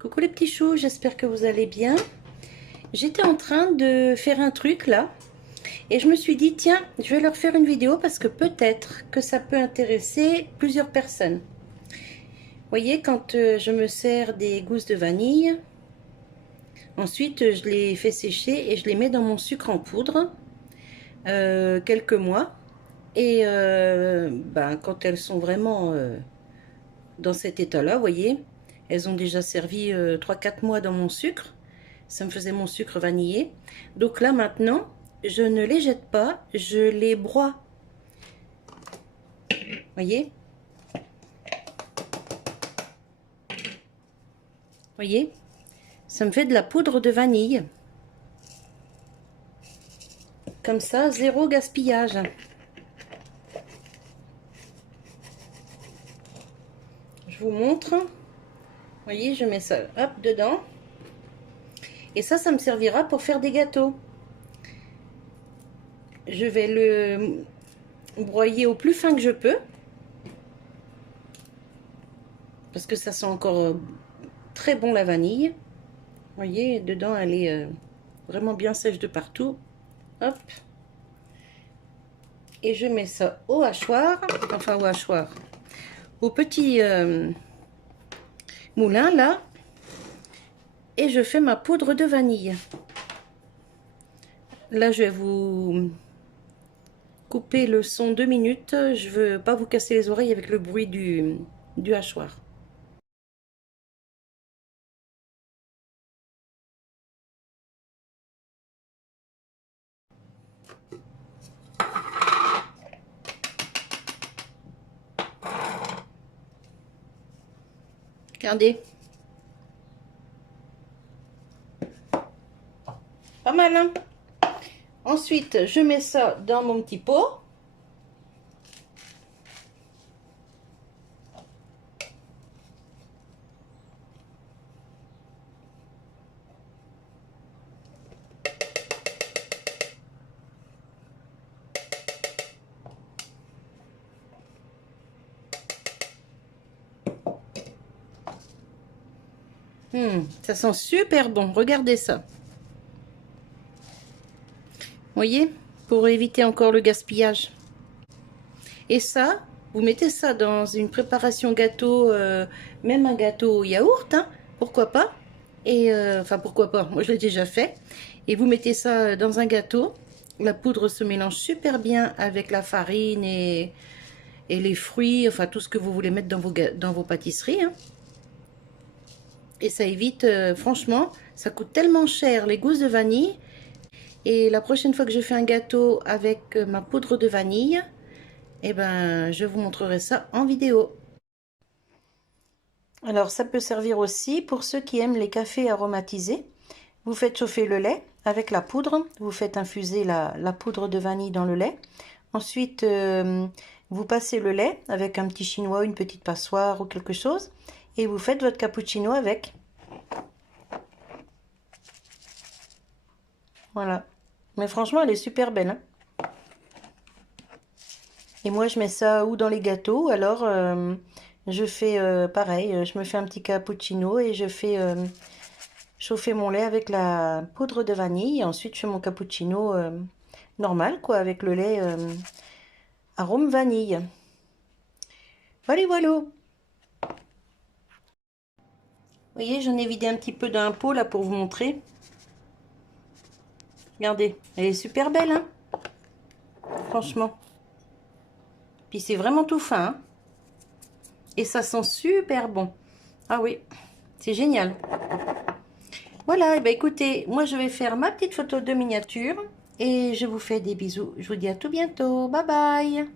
Coucou les petits choux, j'espère que vous allez bien. J'étais en train de faire un truc là et je me suis dit tiens, je vais leur faire une vidéo parce que peut-être que ça peut intéresser plusieurs personnes. Vous voyez, quand je me sers des gousses de vanille, ensuite je les fais sécher et je les mets dans mon sucre en poudre quelques mois. Et quand elles sont vraiment dans cet état-là, vous voyez, elles ont déjà servi 3-4 mois dans mon sucre. Ça me faisait mon sucre vanillé. Donc là maintenant, je ne les jette pas, je les broie. Voyez? Voyez? Ça me fait de la poudre de vanille. Comme ça, zéro gaspillage. Je vous montre. Voyez, je mets ça hop dedans. Et ça me servira pour faire des gâteaux. Je vais le broyer au plus fin que je peux. Parce que ça sent encore très bon la vanille. Vous voyez, dedans elle est vraiment bien sèche de partout. Hop. Et je mets ça au hachoir. Enfin au hachoir. Au petit moulin là. Et je fais ma poudre de vanille. Là je vais vous couper le son 2 minutes. Je veux pas vous casser les oreilles avec le bruit du hachoir. Regardez. Pas mal, hein? Ensuite, je mets ça dans mon petit pot. Ça sent super bon. Regardez ça. Voyez, pour éviter encore le gaspillage. Et ça, vous mettez ça dans une préparation gâteau, même un gâteau au yaourt, hein, pourquoi pas. Et enfin pourquoi pas, moi je l'ai déjà fait. Et vous mettez ça dans un gâteau. La poudre se mélange super bien avec la farine et les fruits, enfin tout ce que vous voulez mettre dans vos pâtisseries, hein. Et ça évite, franchement, ça coûte tellement cher les gousses de vanille. Et la prochaine fois que je fais un gâteau avec ma poudre de vanille, eh ben, je vous montrerai ça en vidéo. Alors, ça peut servir aussi pour ceux qui aiment les cafés aromatisés. Vous faites chauffer le lait avec la poudre. Vous faites infuser la poudre de vanille dans le lait. Ensuite, vous passez le lait avec un petit chinois, une petite passoire ou quelque chose. Et vous faites votre cappuccino avec. Voilà. Mais franchement, elle est super belle, hein. Et moi, je mets ça ou dans les gâteaux, alors je fais pareil. Je me fais un petit cappuccino et je fais chauffer mon lait avec la poudre de vanille. Et ensuite, je fais mon cappuccino normal, quoi, avec le lait arôme vanille. Voilà, voilà. Vous voyez, j'en ai vidé un petit peu d'un pot là pour vous montrer. Regardez, elle est super belle, hein, franchement. Puis c'est vraiment tout fin, hein. Et ça sent super bon. Ah oui, c'est génial. Voilà, et ben écoutez, moi je vais faire ma petite photo de miniature. Et je vous fais des bisous. Je vous dis à tout bientôt. Bye bye.